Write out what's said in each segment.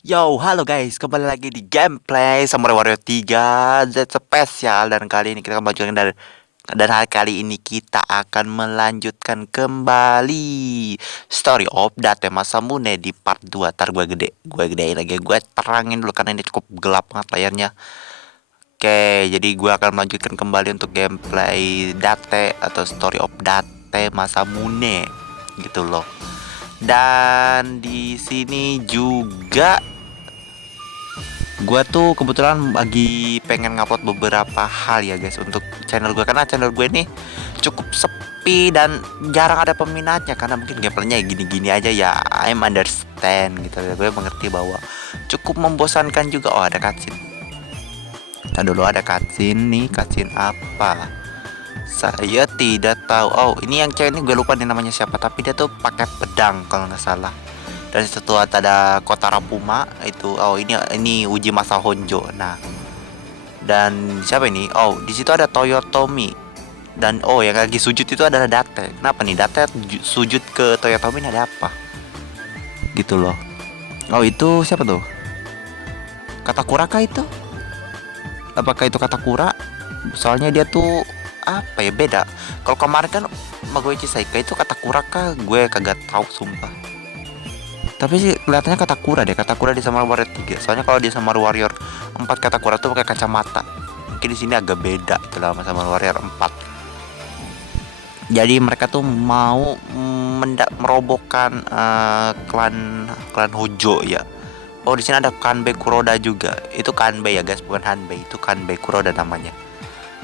Yo, halo guys, kembali lagi di gameplay Samurai Warrior 3 Z spesial. Dan kali ini kita akan melanjutkan hari kali ini kita akan melanjutkan kembali Story of Date Masamune di part 2. Ntar gue gedein lagi, gue terangin dulu karena ini cukup gelap banget layarnya. Oke, jadi gue akan melanjutkan kembali untuk gameplay Date atau Story of Date Masamune gitu loh. Dan di sini juga gue tuh kebetulan lagi pengen ngupload beberapa hal ya guys untuk channel gue, karena channel gue ini cukup sepi dan jarang ada peminatnya karena mungkin gameplaynya gini-gini aja ya. I'm understand gitu ya, gue mengerti bahwa cukup membosankan juga. Oh, ada cutscene. Kita dulu ada cutscene nih. Cutscene apa? Saya tidak tahu. Oh, ini yang cewek ini gue lupa nih namanya siapa, tapi dia tuh pakai pedang kalau nggak salah. Dan situ ada kota Rapuma itu. Oh, ini uji masa Honjo. Nah, dan siapa ini? Oh, di situ ada Toyotomi. Dan oh, yang lagi sujud itu adalah Date. Kenapa nih Date sujud ke Toyotomi, ada apa? Gitu loh. Oh, itu siapa tuh? Katakura kah itu? Apakah itu Katakura? Soalnya dia tuh apa ya, beda. Kalau kemarin kan Magoichi Saika itu Katakura kah? Gue kagak tahu sumpah. Tapi sih kelihatannya Katakura deh, Katakura di Samurai Warrior 3. Soalnya kalau di Samurai Warrior 4 Katakura tuh pakai kacamata. Mungkin di sini agak beda itu lah sama Samurai Warrior 4. Jadi mereka tuh mau merobohkan klan Hojo ya. Oh, di sini ada Kanbei Kuroda juga. Itu Kanbei ya guys, bukan Hanbei. Itu Kanbei Kuroda namanya.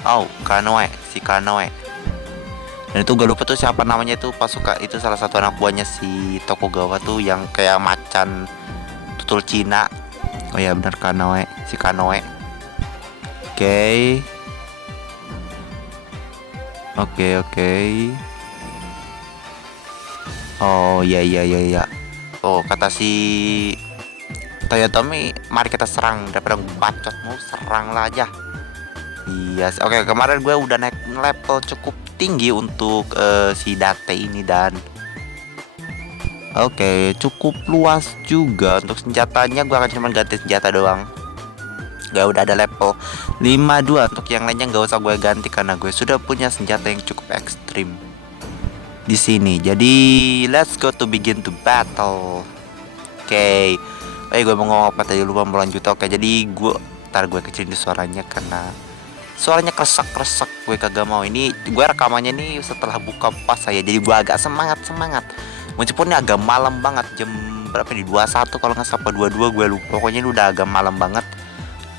Oh, Kanoe, si Kanoe. Dan itu gak lupa tuh siapa namanya, itu Pasuka. Itu salah satu anak buahnya si Tokugawa tuh yang kayak macan tutul Cina. Oh ya benar, Kanoe, si Kanoe. Oke. Oke. Oh iya iya. Oh, kata si Toyotomi, mari kita serang daripada bacotmu, seranglah aja. Iya, oke, kemarin gue udah naik level cukup tinggi untuk si Date ini. Dan oke, cukup luas juga untuk senjatanya. Gue akan cuma ganti senjata doang. Gak udah ada level 52. Untuk yang lainnya gak usah gue ganti karena gue sudah punya senjata yang cukup ekstrim di sini. Jadi let's go to begin to battle. Oke. Gue mau ngomong apa tadi, lupa melanjut. Oke, jadi ntar gue kecilin suaranya karena suaranya kresek gue kagak mau. Ini gue rekamannya nih setelah buka pas saya, jadi gue agak semangat meskipun ini agak malam banget. Jam berapa nih, 21 kalau nggak salah, 22 gue lupa. Pokoknya ini udah agak malam banget.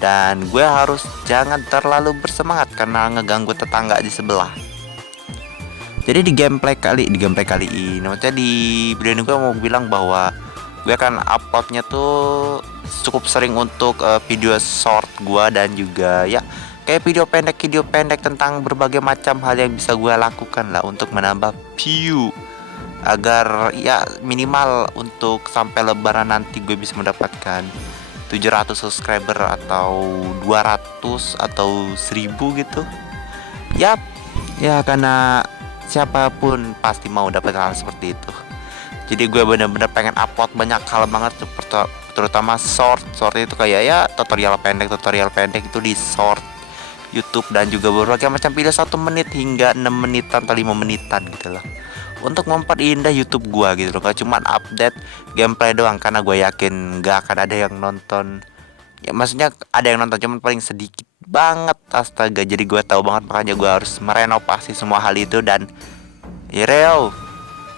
Dan gue harus jangan terlalu bersemangat karena ngeganggu tetangga di sebelah. Jadi di gameplay kali ini, maksudnya di video ini gue mau bilang bahwa gue akan uploadnya tuh cukup sering untuk video short gue, dan juga ya kayak video pendek tentang berbagai macam hal yang bisa gue lakukan lah untuk menambah view, agar ya minimal untuk sampai lebaran nanti gue bisa mendapatkan 700 subscriber atau 200 atau 1000 gitu. Yap, ya karena siapapun pasti mau dapat hal seperti itu. Jadi gue bener-bener pengen upload banyak hal banget, terutama short itu kayak ya tutorial pendek itu di short YouTube, dan juga berbagai macam video 1 menit hingga 6 menitan atau 5 menitan gitu loh, untuk memperindah YouTube gua gitu loh. Gak cuma update gameplay doang, karena gue yakin gak akan ada yang nonton. Ya maksudnya ada yang nonton, cuman paling sedikit banget, astaga. Jadi gue tahu banget, makanya gue harus merenovasi semua hal itu. Dan ya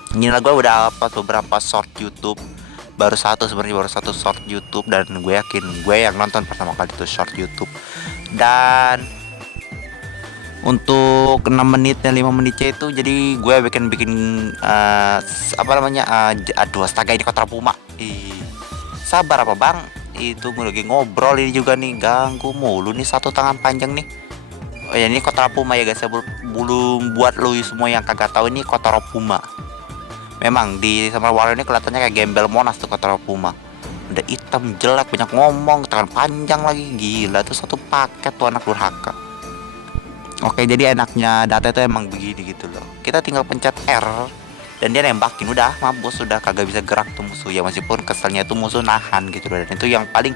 ini lah, gue udah upload beberapa short YouTube. Baru satu short YouTube, dan gue yakin gue yang nonton pertama kali itu short YouTube. Dan untuk 6 menitnya 5 menitnya itu, jadi gue bikin apa namanya, aduh astaga, ini kotor Puma. Sabar apa bang, itu gue lagi ngobrol ini juga nih, ganggu mulu nih satu tangan panjang nih. Oh ya, ini kotor Puma ya guys, saya belum buat lu semua yang kagak tahu, ini kotor Puma. Memang di Samurai Warrior ini kelihatannya kayak gembel Monas tuh kotor Puma. Udah hitam jelek, banyak ngomong, tangan panjang lagi, gila tuh satu paket tuh anak durhaka. Oke, jadi enaknya Date itu emang begini gitu loh. Kita tinggal pencet R, dan dia nembakin, udah mampus, sudah kagak bisa gerak tuh musuh ya. Meskipun keselnya tuh musuh nahan gitu loh, dan itu yang paling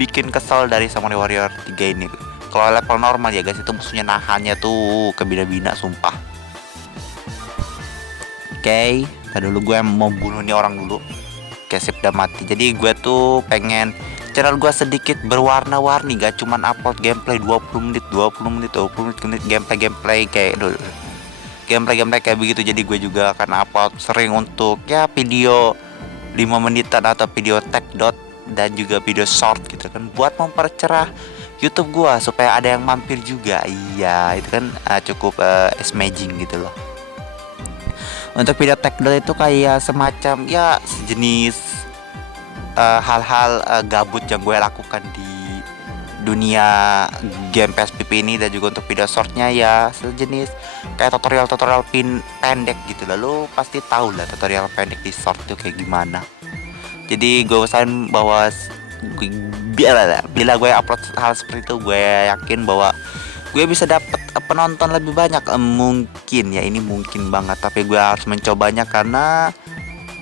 bikin kesel dari Samurai Warrior 3 ini. Kalau level normal ya guys, itu musuhnya nahannya tuh kebina-bina sumpah. Oke, tadi dulu gue mau bunuh nih orang dulu. Oke, sip, udah mati. Jadi gue tuh pengen channel gue sedikit berwarna-warni, gak cuman upload gameplay 20 menit gameplay kayak dulu. Gameplay kayak begitu. Jadi gue juga akan upload sering untuk ya video 5 menitan atau video tech dot dan juga video short gitu kan, buat mempercerah YouTube gua supaya ada yang mampir juga. Iya, itu kan cukup amazing gitu loh. Untuk video tech dot itu kayak semacam ya sejenis hal-hal gabut yang gue lakukan di dunia game PSPP ini, dan juga untuk video shortnya ya sejenis kayak tutorial pendek gitu. Lalu pasti tahu lah tutorial pendek di short itu kayak gimana. Jadi gue usahain bahwa bila gue upload hal seperti itu, gue yakin bahwa gue bisa dapat penonton lebih banyak. Mungkin ya, ini mungkin banget, tapi gue harus mencobanya karena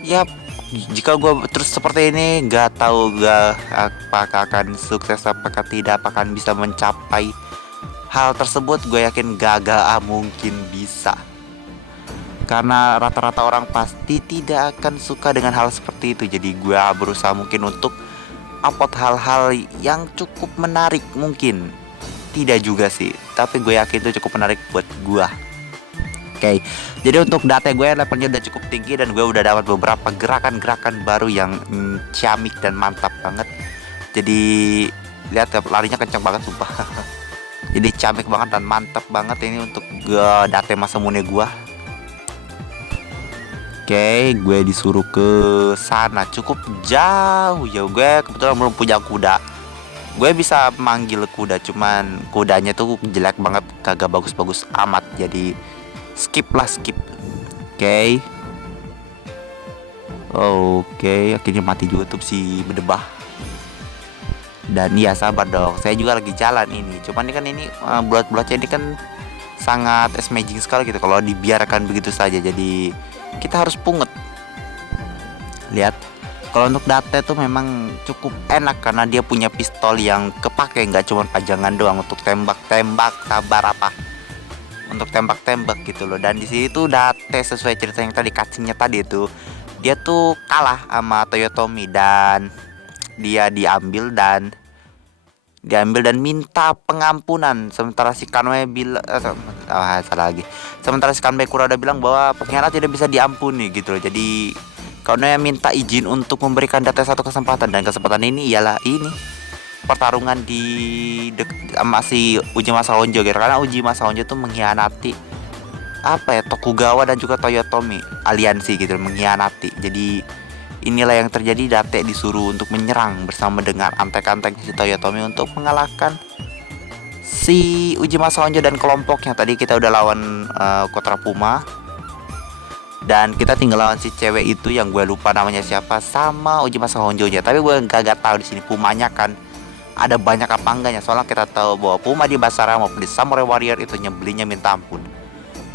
ya jika gue terus seperti ini, gak tahu apakah akan sukses, apakah tidak, akan bisa mencapai hal tersebut. Gue yakin gak mungkin bisa, karena rata-rata orang pasti tidak akan suka dengan hal seperti itu. Jadi gue berusaha mungkin untuk upload hal-hal yang cukup menarik. Mungkin tidak juga sih, tapi gue yakin itu cukup menarik buat gue. Oke, jadi untuk data gue levelnya udah cukup tinggi, dan gue udah dapat beberapa gerakan-gerakan baru yang ciamik dan mantap banget. Jadi lihat larinya kencang banget sumpah. Jadi ciamik banget dan mantap banget ini untuk data Masamune gue. Oke, gue disuruh ke sana cukup jauh ya. Gue kebetulan belum punya kuda. Gue bisa manggil kuda, cuman kudanya tuh jelek banget, kagak bagus-bagus amat. Jadi skip. Oke. Oke, akhirnya mati juga tuh si berdebah. Dan iya, sabar dong, saya juga lagi jalan ini. Cuman ini kan bulat-bulatnya ini kan sangat amazing sekali gitu kalau dibiarkan begitu saja. Jadi kita harus pungut. Lihat, kalau untuk data tuh memang cukup enak karena dia punya pistol yang kepake, nggak cuma pajangan doang untuk tembak-tembak, sabar apa, untuk tembak-tembak gitu loh. Dan di sini tuh data sesuai cerita yang tadi, cutscene-nya tadi itu, dia tuh kalah sama Toyotomi dan dia diambil dan minta pengampunan. Sementara si Kanwe bilang salah lagi. Sementara si Kanbe Kura udah bilang bahwa pengkhianat tidak bisa diampuni gitu loh. Jadi Kanwe minta izin untuk memberikan data satu kesempatan, dan kesempatan ini ialah ini pertarungan sama si Ujimasa Honjo gitu. Karena Ujimasa Honjo tuh mengkhianati Tokugawa dan juga Toyotomi aliansi gitu, mengkhianati. Jadi inilah yang terjadi. Date disuruh untuk menyerang bersama dengan antek-antek si Toyotomi untuk mengalahkan si Ujimasa Honjo dan kelompoknya. Tadi kita udah lawan Kotra Puma, dan kita tinggal lawan si cewek itu yang gue lupa namanya siapa, sama Ujimasa Honjo nya. Tapi gue gak tahu di sini Pumanya kan ada banyak apa enggaknya. Soalnya kita tahu bahwa Puma di Basara maupun di Samurai Warrior itu nyebelinya minta ampun,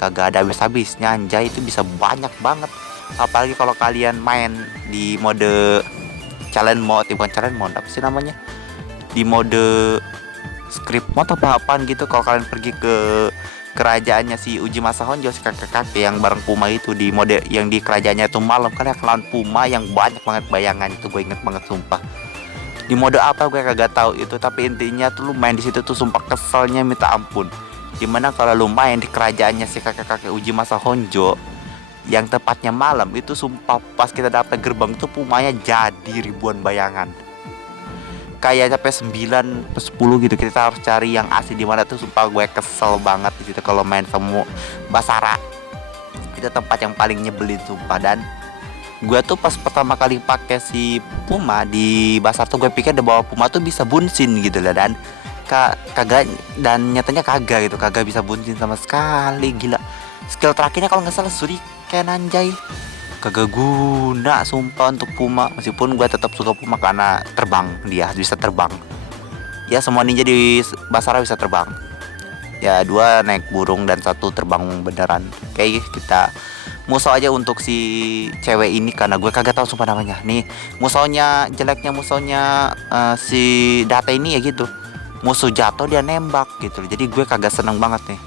kagak ada habis-habisnya. Anjay, itu bisa banyak banget. Apalagi kalau kalian main di mode challenge mode, bukan challenge mode, apa sih namanya, di mode script mode apa apaan gitu. Kalau kalian pergi ke kerajaannya si Ujimasa Honjo, si kakek-kakek yang bareng Puma itu, di mode yang di kerajaannya itu malam, kalian akan lawan Puma yang banyak banget bayangan. Itu gue inget banget sumpah. Di mode apa gue kagak tahu itu, tapi intinya tuh lu main di situ tuh sumpah keselnya minta ampun. Dimana kalau lu main di kerajaannya si kakek-kakek Ujimasa Honjo yang tepatnya malam, itu sumpah pas kita dapet gerbang tuh Pumanya jadi ribuan bayangan, kayak sampai 9 10 gitu. Kita harus cari yang asli di mana tuh. Sumpah gue kesel banget di situ kalau main sama Basara. Itu tempat yang paling nyebelin sumpah. Dan gue tuh pas pertama kali pakai si Puma di Basara tuh gue pikir bahwa Puma tuh bisa bunsin gitu lah, dan kagak, dan nyatanya kagak gitu, kagak bisa bunsin sama sekali. Gila, skill terakhirnya kalau nggak salah Shuriken, anjay, kagak guna sumpah untuk Puma. Meskipun gue tetap suka Puma karena terbang, dia bisa terbang. Ya semua ninja di Basara bisa terbang. Ya 2 naik burung dan 1 terbang beneran. Oke, kita musuh aja untuk si cewek ini, karena gue kagak tahu sumpah namanya. Nih musuhnya, jeleknya musuhnya si Data ini ya gitu, musuh jatuh dia nembak gitu. Jadi gue kagak seneng banget nih,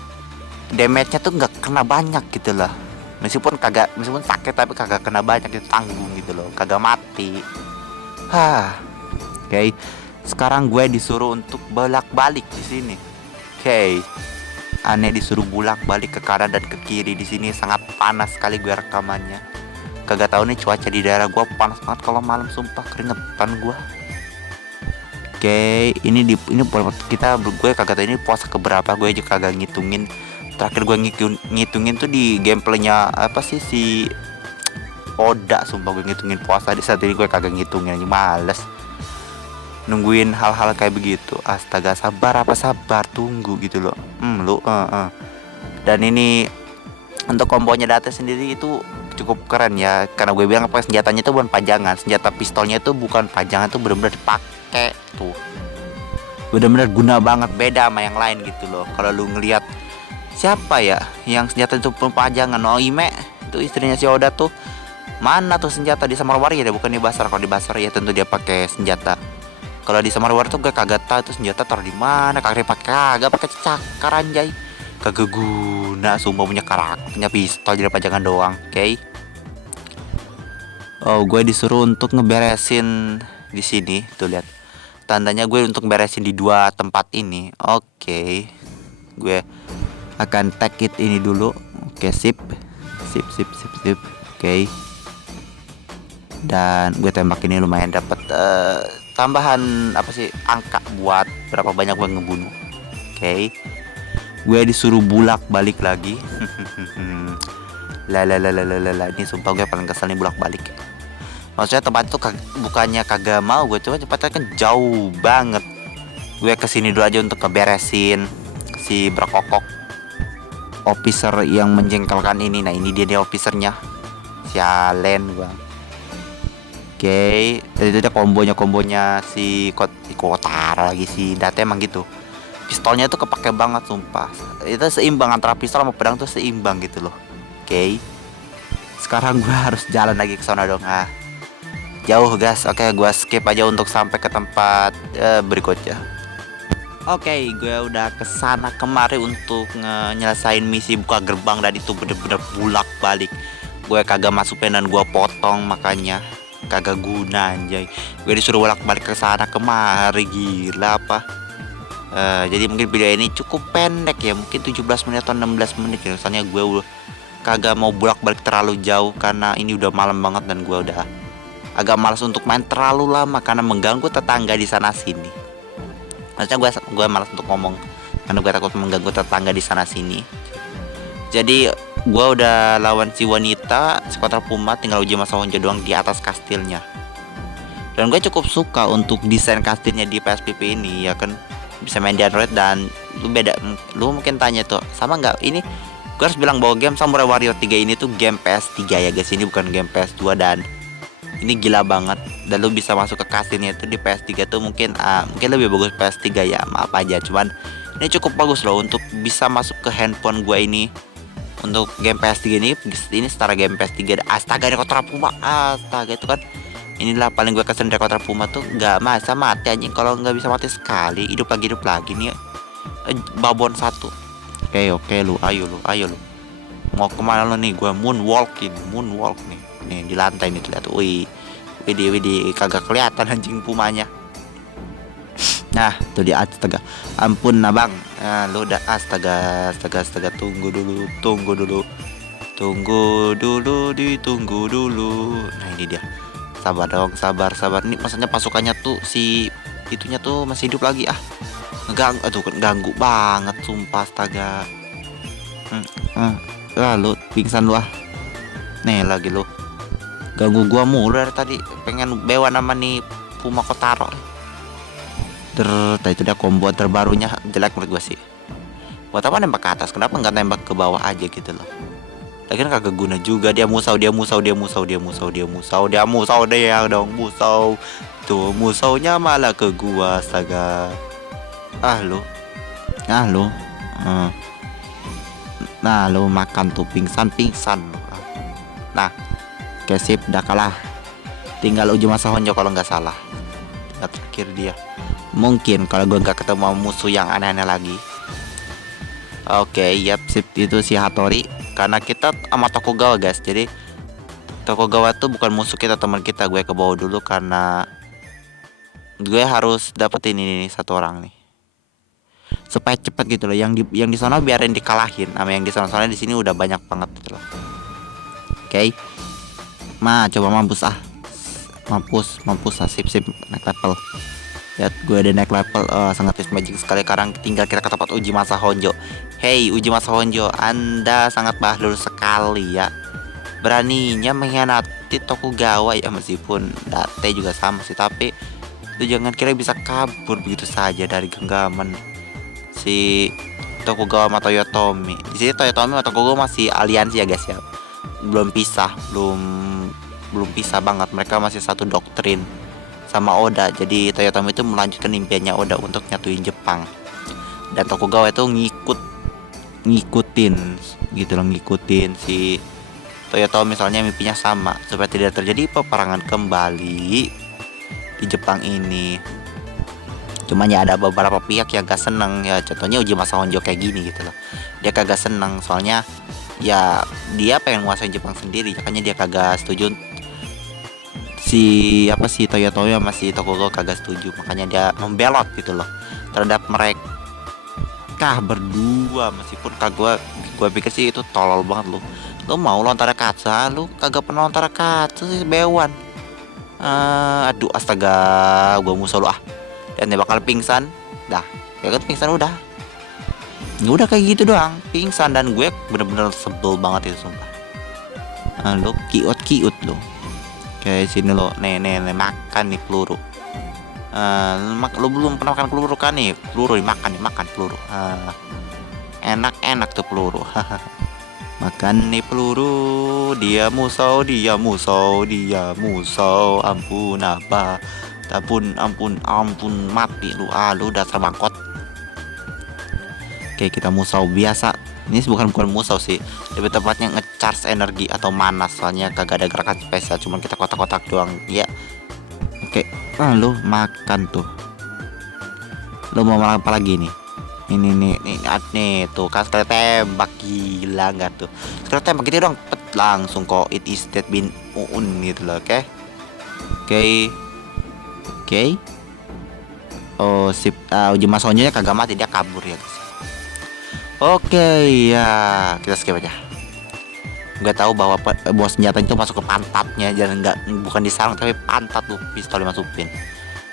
damage-nya tuh nggak kena banyak gitu lah. Meskipun sakit tapi kagak kena banyak, itu tanggung gitu loh, kagak mati. Oke. Sekarang gue disuruh untuk bolak-balik di sini. Oke. Aneh disuruh bolak-balik ke kanan dan ke kiri di sini, sangat panas sekali gue rekamannya. Kagak tahu nih cuaca di daerah gue panas banget kalau malam, sumpah keringetan gue. Oke, ini kita gue kagak tahu ini puasa keberapa, gue juga kagak ngitungin. Terakhir gue ngitungin tuh di gameplaynya apa sih si Oda, sumpah gue ngitungin puasa. Di saat ini gue kagak ngitungin aja, males nungguin hal-hal kayak begitu. Astaga, sabar tunggu gitu loh. Dan ini untuk kombonya Data sendiri itu cukup keren ya, karena gue bilang apa, senjatanya itu bukan pajangan, senjata pistolnya itu bukan pajangan, tuh bener-bener dipakai tuh, bener-bener guna banget, beda sama yang lain gitu loh. Kalau lu ngelihat siapa ya yang senjata itu pajangan, Ime itu istrinya si Oda tuh, mana tuh senjata di Summer Warrior ya, bukan di Basar. Kalau di Basar ya tentu dia pakai senjata. Kalau di Summer Warrior tuh gue kagak tahu itu senjata taruh di mana, kagak pakai cakar anjay, kagak guna sumpah, punya pistol jadi pajangan doang. Oke. Oh, gue disuruh untuk ngeberesin di sini tuh, lihat tandanya gue untuk beresin di 2 tempat ini. Oke. Gue akan tag it ini dulu. Oke, sip. Oke. Dan gue tembak ini lumayan dapat tambahan apa sih, angka buat berapa banyak gue ngebunuh. Oke. Gue disuruh balik lagi. Ini sumpah gue paling kesel nih balik. Maksudnya tempat itu bukannya kagak mau gue, cuma tempatnya kan jauh banget. Gue kesini dulu aja untuk keberesin si berkokok officer yang menjengkelkan ini. Nah ini dia officernya, sialen gue. Oke, itu dia kombonya si Kotaro lagi, si Data emang gitu. Pistolnya tuh kepake banget sumpah. Itu seimbang antara pistol sama pedang tuh, seimbang gitu loh. Oke. Sekarang gue harus jalan lagi ke sana dong. Jauh guys. Oke, gue skip aja untuk sampai ke tempat berikutnya. Oke, gue udah kesana kemari untuk nyelesain misi buka gerbang, dan itu bener-bener bulak balik. Gue kagak masukin dan gue potong, makanya kagak guna anjay. Gue disuruh bolak balik ke sana kemari, gila apa. Jadi mungkin video ini cukup pendek ya, mungkin 17 menit atau 16 menit ya. Soalnya gue kagak mau bolak balik terlalu jauh karena ini udah malam banget, dan gue udah agak malas untuk main terlalu lama karena mengganggu tetangga di sana sini. Maksudnya gue malas untuk ngomong karena gue takut mengganggu tetangga di sana sini. Jadi gue udah lawan si wanita Skuadron Puma, tinggal uji masa Honjo doang di atas kastilnya. Dan gue cukup suka untuk desain kastilnya di PSPP ini ya kan, bisa main di Android. Dan lu mungkin tanya tuh, sama nggak ini? Gue harus bilang bahwa game Samurai Warrior 3 ini tuh game PS3 ya guys, ini bukan game PS2, dan ini gila banget. Dan lu bisa masuk ke kastilnya itu di PS3 tuh mungkin lebih bagus PS3 ya, maaf aja. Cuman ini cukup bagus loh untuk bisa masuk ke handphone gue ini. Untuk game PS3 ini setara game PS3. Astaga, ada Kotra Puma. Astaga, itu kan inilah paling gue kesel dari Kotra Puma tuh, nggak masa mati anjing. Kalau nggak bisa mati sekali, hidup lagi nih. Babon 1. Oke, lu ayo lu. Mau kemana lu nih? Gue moonwalk nih. Nih di lantai nih, lihat. Widih, kagak kelihatan anjing pumanya. Nah, tuh dia. Astaga. Ampun abang. Nah, lu udah astaga. Tunggu dulu. Ditunggu dulu. Nah, ini dia. Sabar dong, sabar. Nih maksudnya pasukannya tuh si itunya tuh masih hidup lagi. Ganggu banget sumpah, astaga. Lu pingsan lu Nih lagi lu ganggu gua mulu dari tadi, pengen bewa nama nih Puma Kotaro. Tadi itu dia combo terbarunya jelek menurut gua sih. Buat apa nembak ke atas? Kenapa nggak nembak ke bawah aja gitu loh? Lagian kagak guna juga, dia musau dong, musau. Tuh musaunya malah ke gua, astaga. Lu. Nah lu makan tuh pingsan lu. Nah, oke sip, udah kalah. Tinggal uji masa Honjo kalau nggak salah. Tinggal terakhir dia. Mungkin kalau gue nggak ketemu musuh yang aneh-aneh lagi. Oke, yap, sip, itu si Hattori. Karena kita sama Tokugawa guys, jadi Tokugawa tuh bukan musuh kita, teman kita. Gue ke bawah dulu karena gue harus dapetin ini nih, satu orang nih supaya cepet gitu loh. Yang di sana biarin dikalahin sama yang di sana, soalnya di sini udah banyak banget gitu loh. Oke. Coba mampus sip naik level. Lihat gue ada naik level. Sangat magic sekali. Sekarang tinggal kita ke tempat uji masa Honjo. Hey, uji masa Honjo, Anda sangat bahlul sekali ya. Beraninya mengkhianati Tokugawa ya, meskipun Date juga sama sih, tapi itu jangan kira bisa kabur begitu saja dari genggaman si Tokugawa sama Toyotomi. Di sini Toyotomi sama Tokugawa masih aliansi ya guys ya. Belum pisah banget. Mereka masih satu doktrin sama Oda. Jadi Toyotomi itu melanjutkan impiannya Oda untuk nyatuin Jepang. Dan Tokugawa itu ngikutin gitu loh, ngikutin si Toyotomi, misalnya mimpinya sama supaya tidak terjadi peperangan kembali di Jepang ini. Cuman ya ada beberapa pihak yang gak seneng ya, contohnya uji masa Honjo kayak gini gitu loh. Dia kagak seneng soalnya ya dia pengen menguasai Jepang sendiri, makanya dia kagak setuju. Si Toyotomi sama si Tokugawa kagak setuju, makanya dia membelot gitu loh terhadap mereka berdua. Meskipun gue pikir sih itu tolol banget lu mau lontar kaca, lu kagak pernah lontar kaca sih bewan. Aduh astaga, gue musuh lu dan dia bakal pingsan. Dah, ya kan pingsan udah. Ya udah kayak gitu doang, pingsan. Dan gue bener-bener sebel banget itu sumpah. Lu kiut lu. Kayak sini lo, nih makan nih peluru. Lu belum pernah makan peluru kan nih? Peluru dimakan peluru. Enak tuh peluru. Makan nih peluru, dia musuh. Ampun apa? Ampun mati lu. Lu dasar bangkot. Oke, kita musuh biasa. Ini bukan musuh sih, lebih tepatnya ngecharge energi atau mana, soalnya kagak ada gerakan spesial, cuman kita kotak-kotak doang ya. Oke, lu makan tuh. Lu mau makan apa lagi nih? Ini nih tuh kan sekali tembak, gila nggak tuh? Sekali tembak gitu dong, langsung kok it is that bin gitu loh. Oke. Oh sip, uji masa Honjo-nya kagak mati, dia kabur ya guys. Oke, ya kita skip aja. Nggak tahu bahwa senjata itu masuk ke pantatnya, dan bukan di sarung tapi pantat tuh, pistol dimasukin.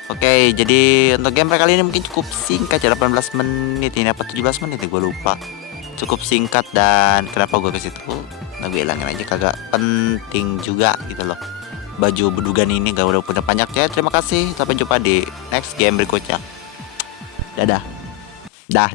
Oke, jadi untuk gameplay kali ini mungkin cukup singkat ya, 18 menit ini apa 17 menit ya, gue lupa. Cukup singkat, dan kenapa gue ke situ? Nah, gue hilangin aja, kagak penting juga gitu loh. Baju bedugan ini gak udah punya banyaknya. Terima kasih, sampai jumpa di next game berikutnya. Dadah. Dah.